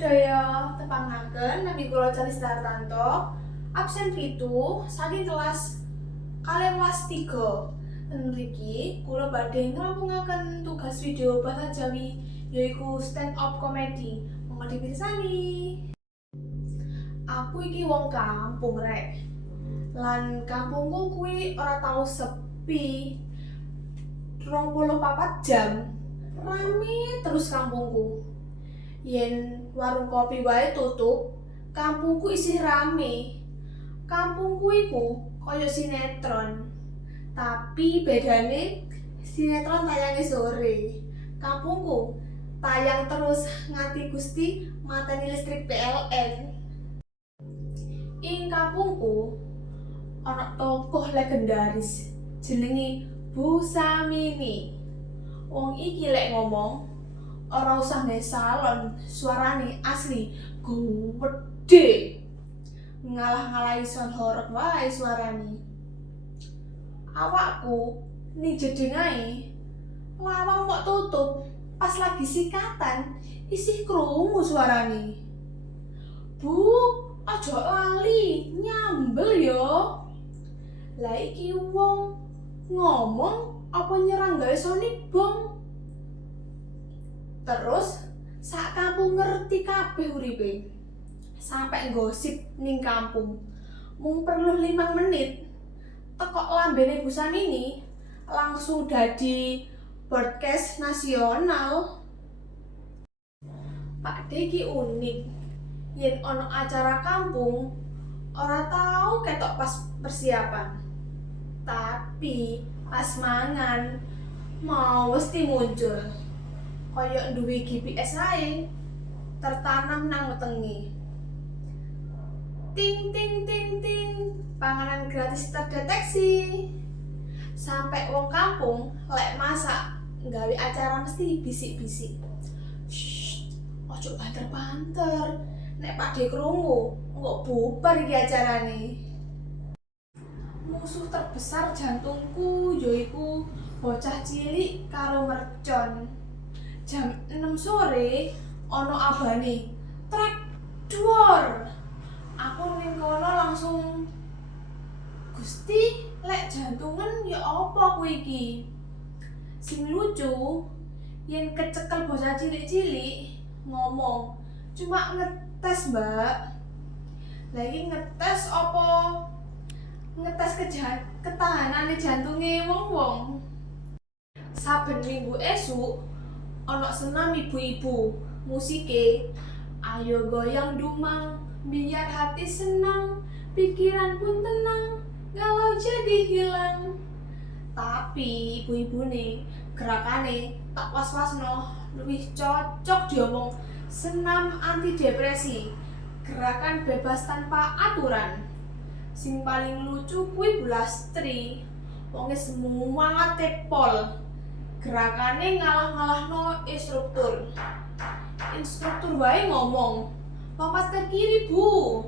sedaya tepangaken nami kula Calista Hartanto absen pitu saking kelas 3. Mriki kula badhe ngrampungaken tugas video basa Jawi yaiku stand up comedy. Monggo dipirsani. Aku iki wong kampung rek. Lan kampungku kuwi ora tau sepi. 24 jam rame terus kampungku. Yen warung kopi wae tutup, kampungku isih rame. Kampungku iku kaya sinetron. Tapi bedane sinetron tayange sore. Kampungku tayang terus nganti Gusti mateni listrik PLN. Ing kampungku ana tokoh legendaris jenenge Bu Samini. Wong iki lek ngomong ora usah nggae salon, suarane asli gede. Ngalah-ngalahi sound horor wae suarane. Awakku ning jedhengae lawang kok tutup, pas lagi sikatan isih krungu suarane. Bu, aja lali nyambel yo. Lah iki wong ngomong apa nyerang gawe sonic bomb? Terus sak kampung ngerti kabeh uripe. Sampai gosip ning kampung. Mung perlu 5 menit tekok lambene Bu Samini langsung dadi broadcast nasional. Pak Deki unik. Yen ono acara kampung ora tau ketok pas persiapan. Tapi pas mangan mau mesti muncul. Kaya duwe GPS ae tertanam nang wetenge. Ting ting ting ting, panganan gratis terdeteksi. Sampai wong kampung lek masak nggawe acara mesti bisik-bisik. Shh, ojo banter-banter. Nek Pakde krungu, engko bubar iki acarane. Musuh terbesar jantungku yaiku bocah cilik karo mercon. Jam 6 sore ono abane trek dhuwur. Aku ning kono langsung Gusti, lek jantungan ya apa kuwi iki? Sing lucu yen kecekel bocah cilik-cilik ngomong, "Cuma ngetes, Mbak." Lah iki ngetes apa? Ngetes ketahanane jantunge wong-wong. Saben minggu esuk ana senam ibu-ibu, musike ayo goyang dumang, biar hati senang, pikiran pun tenang, galau jadi hilang. Tapi ibu-ibu nih gerakane tak was-wasno lebih cocok diomong senam anti depresi, gerakan bebas tanpa aturan. Sing paling lucu kuwi Bu Lastri, wonge semangat pol. Gerakane ngalah-ngalahno instruktur. Instruktur wae ngomong, "Lompat ke kiri, Bu."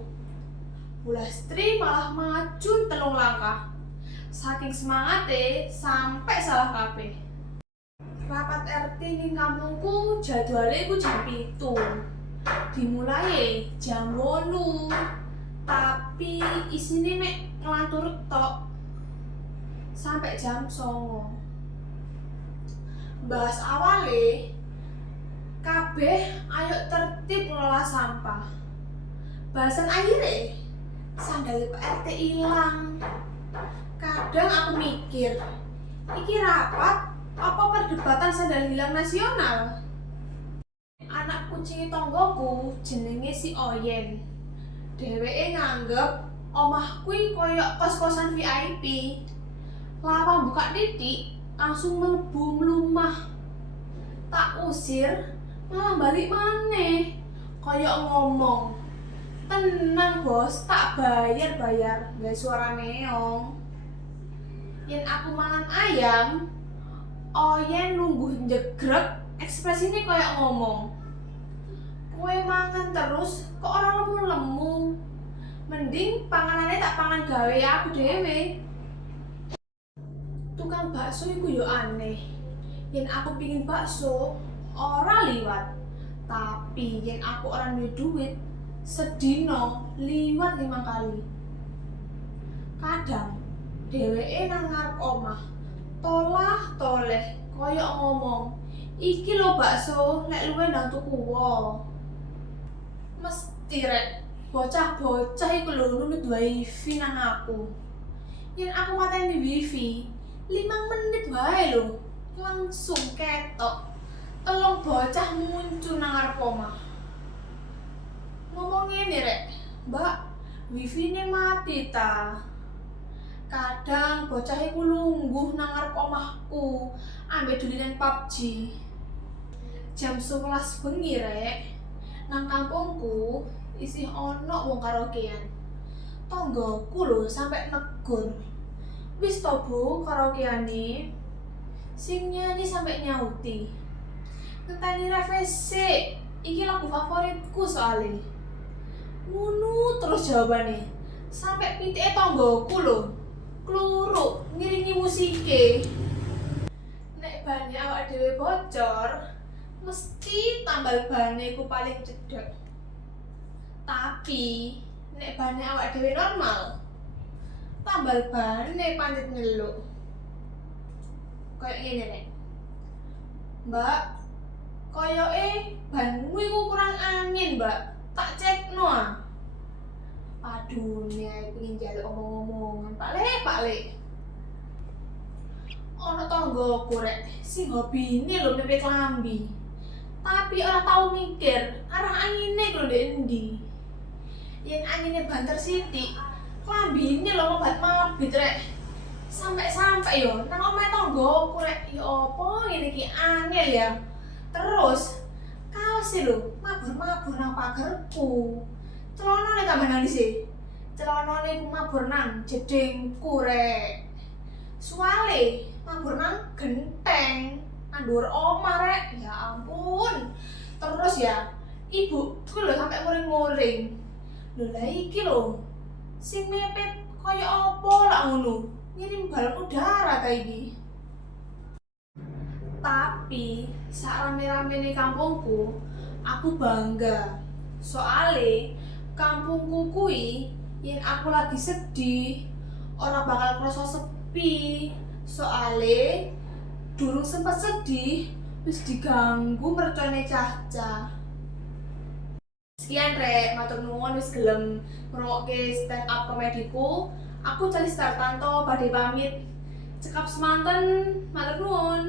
Bu Lastri malah maju 3 langkah. Saking semangate sampai salah kabeh. Rapat RT ning kampungku jadwale iku jam 7. Dimulai jam 8. Tapi isine mek ngelantur tok sampai jam 9. Bahas awale kabeh ayo tertib ngelola sampah. Bahasan akhirnya sandal Pak RT ilang. Kadang aku mikir, iki rapat apa perdebatan sandal hilang nasional? Anak kucing tonggoku jenenge si Oyen. Dheweke nganggep omah kuwi koyo kos-kosan VIP. Lawang buka titik langsung mlebu mlumah. Tak usir malah balik maneh. Kaya ngomong, "Tenang bos, tak bayar gak suara meong." Yen aku mangan ayam, Oyen nunggu njegrek, ekspresine kaya ngomong, "Kue mangan terus kok ora lemu-lemu. Mending panganane tak pangan gawe aku dhewe." Tukang bakso iku yo aneh. Yen aku pingin bakso, ora liwat, Tapi yen aku ora duwe duit, sedina liwat 5 kali. Kadang dheweke nang ngarep omah, tolah-toleh koyo ngomong, "Iki lho bakso, lek luwe ndang tuku wo." Mesti rek, bocah-bocah iku lho nunut wifi nang aku. Yen aku mateni wifi, 5 menit wae lho, langsung ketok. Telung bocah muncul nang ngarep omah. Ngomong ngene rek, "Mbak, wifi-ne mati ta?" Kadang bocah iku lungguh nang ngarep omahku, ambek dulinan PUBG. Jam 11 bengi rek, nang kampungku isih ono wong karaokean. Tonggoku lho sampe negur, "Wis to Bu karaokeane?" Sing nyanyi sampe nyauti, "Ngenteni revisi, iki lagu favoritku soalnya." Ngono terus jawabane, sampe pitike tonggoku lho kluruk ngiringi musike. Nek bane awak dhewe bocor, mesti tambal bane ku paling cedek. Tapi nek bane awak dhewe normal, tambal bane pancet nyeluk. Kayak ngene nek, "Mbak, koyoke banmu iku kurang angin, Mbak. Tak cekno ah." Padune ae pengen njaluk omong-omongan, Pak Le. Ono tanggoku rek, sing hobine lho mimpi klambi. Tapi ora tau mikir arah angine ku ndek endi. Yen angine banter sithik, klambine lho mobat mabit rek. Sampai yo nang omahe tanggoku rek, ya apa ngene iki angel ya. Terus kaos lho mabur-mabur nang pagerku. Celanane tambah nang dhisik. Celanane ku mabur nang jedingku rek. Suale mabur nang genteng nang dhuwur omah rek. Ya ampun. Terus ya, ibuku lho sampe muring-muring. Lho lah iki lho. Sing mepet kaya apa lak ngono? Ngirim balon udara ta iki. Tapi sak rame-ramene kampungku, aku bangga. Soale kampungku kuwi yen aku lagi sedih, ora bakal krasa sepi. Soale durung sempet sedih, wis diganggu mercone Cah-Cah. Sekian rek, matur nuwun wis gelem ngrungokke stand up komediku. Aku Calistar Tanto badhe pamit. Cekap semanten, matur nuwun.